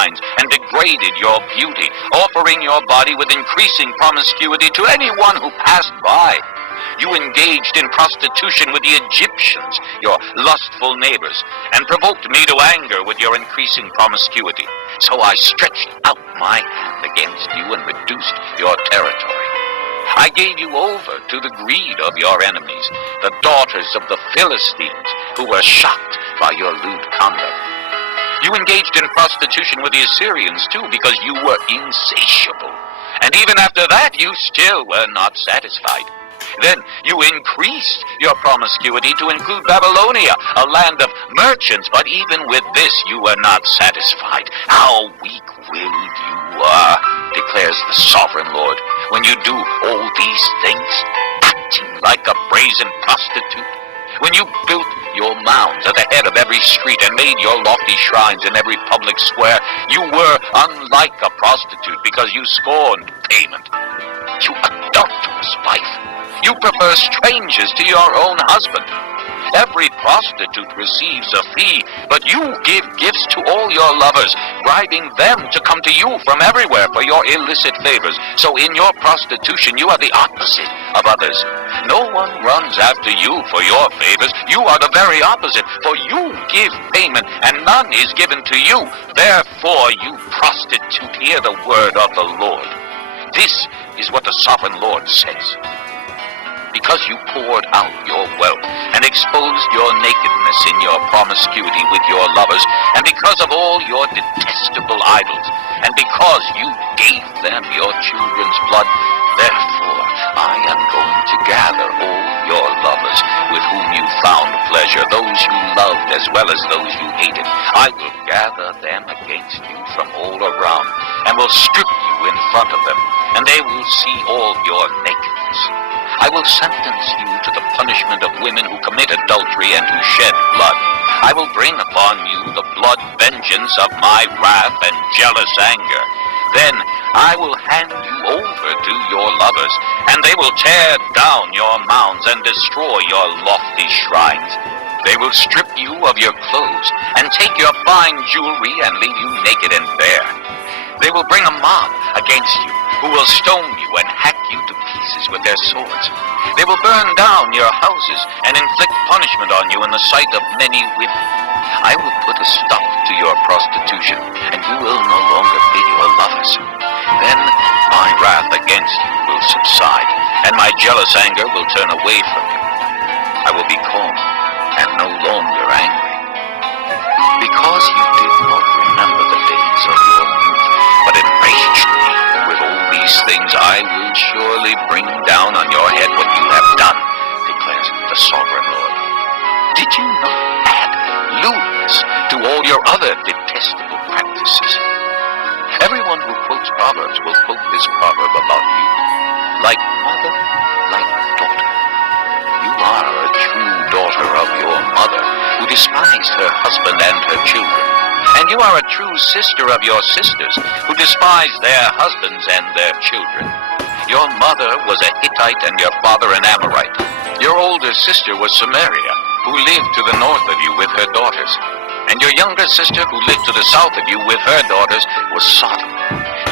shrines and degraded your beauty, offering your body with increasing promiscuity to anyone who passed by. You engaged in prostitution with the Egyptians, your lustful neighbors, and provoked me to anger with your increasing promiscuity. So I stretched out my hand against you and reduced your territory. I gave you over to the greed of your enemies, the daughters of the Philistines, who were shocked by your lewd conduct. You engaged in prostitution with the Assyrians, too, because you were insatiable. And even after that, you still were not satisfied. Then you increased your promiscuity to include Babylonia, a land of merchants, but even with this you were not satisfied. How weak-willed you are, declares the sovereign Lord, when you do all these things, acting like a brazen prostitute. When you built your mounds at the head of every street and made your lofty shrines in every public square, you were unlike a prostitute because you scorned payment. You adulterous wife! You prefer strangers to your own husband. Every prostitute receives a fee, but you give gifts to all your lovers, bribing them to come to you from everywhere for your illicit favors. So in your prostitution, you are the opposite of others. No one runs after you for your favors. You are the very opposite, for you give payment, and none is given to you. Therefore, you prostitute, hear the word of the Lord. This is what the sovereign Lord says. Because you poured out your wealth and exposed your nakedness in your promiscuity with your lovers, and because of all your detestable idols, and because you gave them your children's blood, therefore I am going to gather all your lovers with whom you found pleasure, those you loved as well as those you hated. I will gather them against you from all around, and will strip you in front of them, and they will see all your nakedness. I will sentence you to the punishment of women who commit adultery and who shed blood. I will bring upon you the blood vengeance of my wrath and jealous anger. Then I will hand you over to your lovers, and they will tear down your mounds and destroy your lofty shrines. They will strip you of your clothes and take your fine jewelry and leave you naked and bare. They will bring a mob against you, who will stone you and hack you to pieces with their swords. They will burn down your houses and inflict punishment on you in the sight of many women. I will put a stop to your prostitution, and you will no longer be your lovers. Then my wrath against you will subside, and my jealous anger will turn away from you. I will be calm and no longer angry. Because you did not remember the days of your youth, but enraged me with all these things, I will surely bring down on your head what you have done, declares the sovereign Lord. Did you not add lewdness to all your other detestable practices? Everyone who quotes Proverbs will quote this proverb about you. Like mother, like daughter. You are a true daughter of your mother, who despised her husband and her children. And you are a true sister of your sisters, who despise their husbands and their children. Your mother was a Hittite and your father an Amorite. Your older sister was Samaria, who lived to the north of you with her daughters. And your younger sister, who lived to the south of you with her daughters, was Sodom.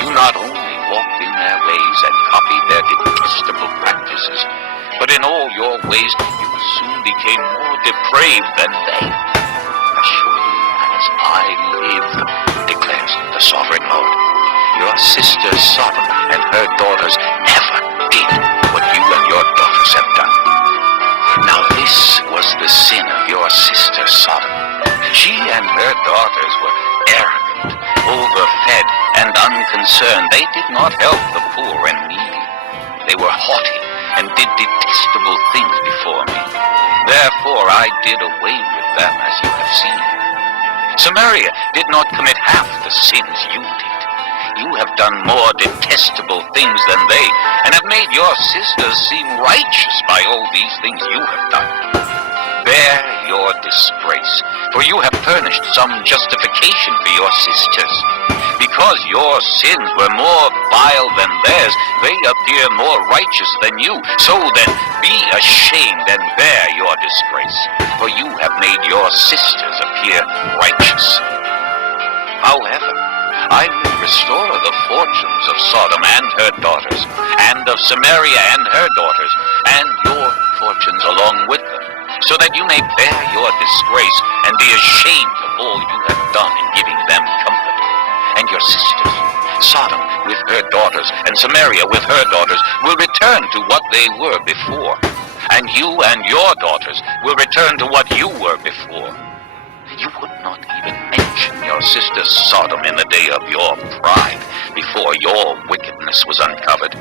You not only walked in their ways and copied their detestable practices, but in all your ways you soon became more depraved than they. As surely as I live, declares the sovereign Lord, your sister Sodom and her daughters never did what you and your daughters have done. Now this was the sin of your sister Sodom. She and her daughters were arrogant, overfed, and unconcerned. They did not help the poor and needy. They were haughty and did detestable things before me. Therefore I did away with them, as you have seen. Samaria did not commit half the sins you did. You have done more detestable things than they, and have made your sisters seem righteous by all these things you have done. Bear your disgrace, for you have furnished some justification for your sisters. Because your sins were more vile than theirs, they appear more righteous than you. So then, be ashamed and bear your disgrace, for you have made your sisters appear righteous. However, restore the fortunes of Sodom and her daughters, and of Samaria and her daughters, and your fortunes along with them, so that you may bear your disgrace and be ashamed of all you have done in giving them comfort. And your sisters, Sodom with her daughters, and Samaria with her daughters, will return to what they were before, and you and your daughters will return to what you were before. You would not even mention your sister Sodom in the day of your pride, before your wickedness was uncovered.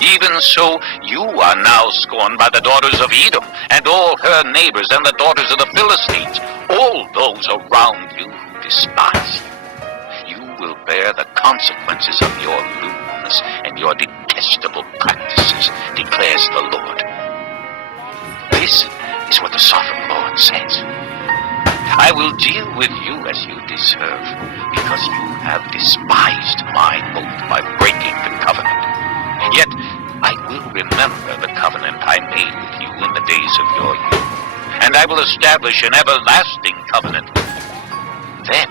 Even so, you are now scorned by the daughters of Edom, and all her neighbors, and the daughters of the Philistines, all those around you who despise you. You will bear the consequences of your lewdness and your detestable practices, declares the Lord. This is what the sovereign Lord says. I will deal with you as you deserve, because you have despised my oath by breaking the covenant. Yet I will remember the covenant I made with you in the days of your youth, and I will establish an everlasting covenant with you. Then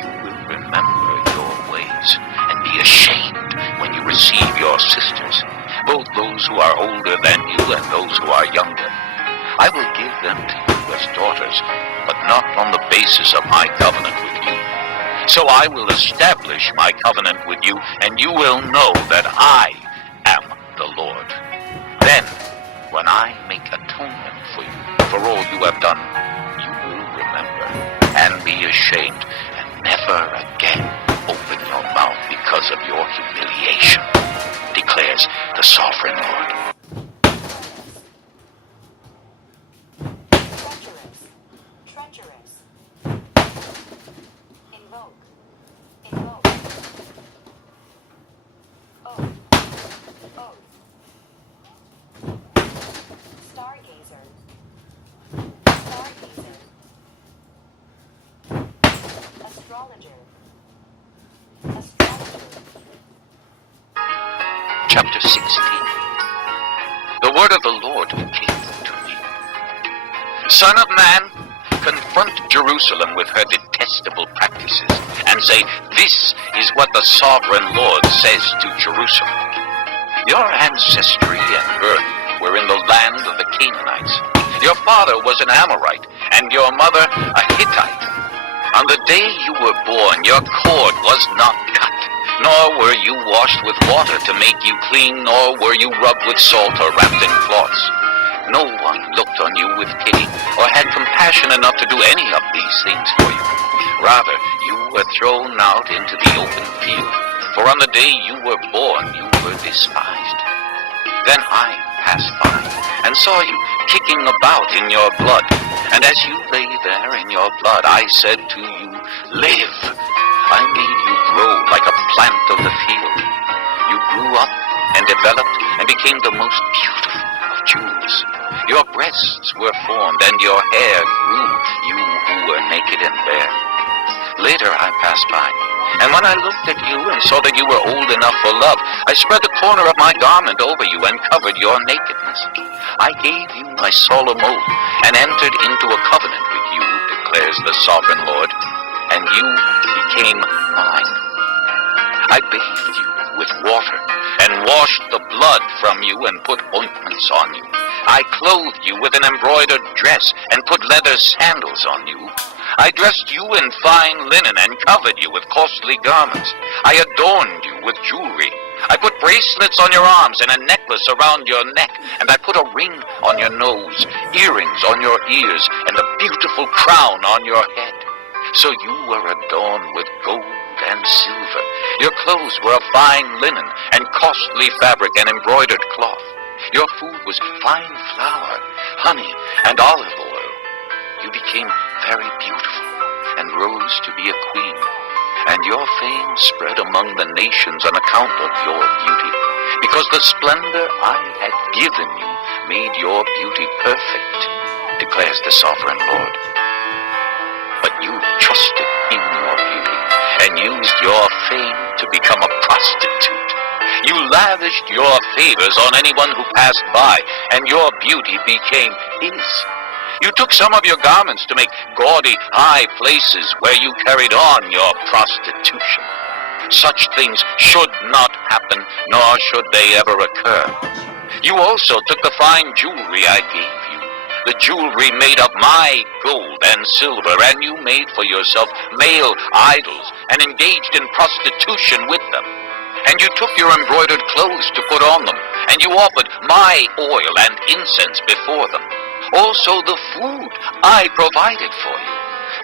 you will remember your ways, and be ashamed when you receive your sisters, both those who are older than you and those who are younger. I will give them to you as daughters, but not on the basis of my covenant with you. So I will establish my covenant with you, and you will know that I am the Lord. Then, when I make atonement for you, for all you have done, you will remember and be ashamed, and never again open your mouth because of your humiliation, declares the sovereign Lord. Chapter 16. The word of the Lord came to me. Son of man, confront Jerusalem with her detestable practices, and say, this is what the sovereign Lord says to Jerusalem. Your ancestry and birth were in the land of the Canaanites. Your father was an Amorite, and your mother a Hittite. On the day you were born, your cord was not cut, nor were you washed with water to make you clean, nor were you rubbed with salt or wrapped in cloths. No one looked on you with pity, or had compassion enough to do any of these things for you. Rather, you were thrown out into the open field, for on the day you were born, you were despised. Then I passed by, and saw you kicking about in your blood, and as you lay there in your blood, I said to you, live. I made you grow like a plant of the field. You grew up and developed and became the most beautiful of jewels. Your breasts were formed and your hair grew, you who were naked and bare. Later I passed by, and when I looked at you and saw that you were old enough for love, I spread the corner of my garment over you and covered your nakedness. I gave you my solemn oath and entered into a covenant with you, declares the sovereign Lord, and you became mine. I bathed you with water and washed the blood from you and put ointments on you. I clothed you with an embroidered dress and put leather sandals on you. I dressed you in fine linen and covered you with costly garments. I adorned you with jewelry. I put bracelets on your arms and a necklace around your neck, and I put a ring on your nose, earrings on your ears, and a beautiful crown on your head. So you were adorned with gold and silver. Your clothes were of fine linen and costly fabric and embroidered cloth. Your food was fine flour, honey, and olive oil. You became very beautiful and rose to be a queen, and your fame spread among the nations on account of your beauty, because the splendor I had given you made your beauty perfect, declares the sovereign Lord. But you trusted in your beauty and used your fame to become a prostitute. You lavished your favors on anyone who passed by, and your beauty became his. You took some of your garments to make gaudy high places where you carried on your prostitution. such things should not happen, nor should they ever occur. You also took the fine jewelry I gave you, the jewelry made of my gold and silver, and you made for yourself male idols and engaged in prostitution with them. And you took your embroidered clothes to put on them, and you offered my oil and incense before them. Also the food I provided for you,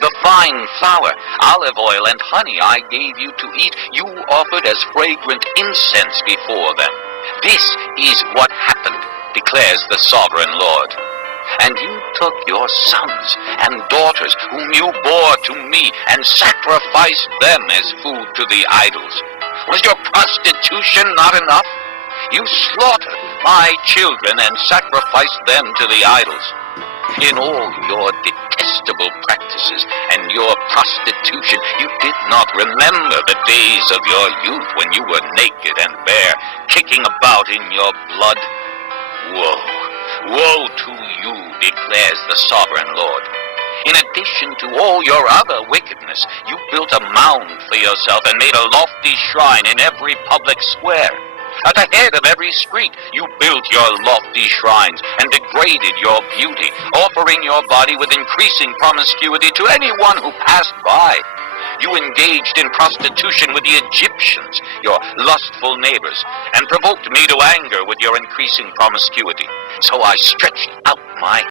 the fine flour, olive oil, and honey I gave you to eat, you offered as fragrant incense before them. This is what happened, declares the sovereign Lord. And you took your sons and daughters whom you bore to me and sacrificed them as food to the idols. Was your prostitution not enough? You slaughtered my children and sacrificed them to the idols. In all your detestable practices and your prostitution, you did not remember the days of your youth when you were naked and bare, kicking about in your blood. Woe, woe to you, declares the sovereign Lord. In addition to all your other wickedness, you built a mound for yourself and made a lofty shrine in every public square. At the head of every street, you built your lofty shrines and degraded your beauty, offering your body with increasing promiscuity to anyone who passed by. You engaged in prostitution with the Egyptians, your lustful neighbors, and provoked me to anger with your increasing promiscuity. So I stretched out my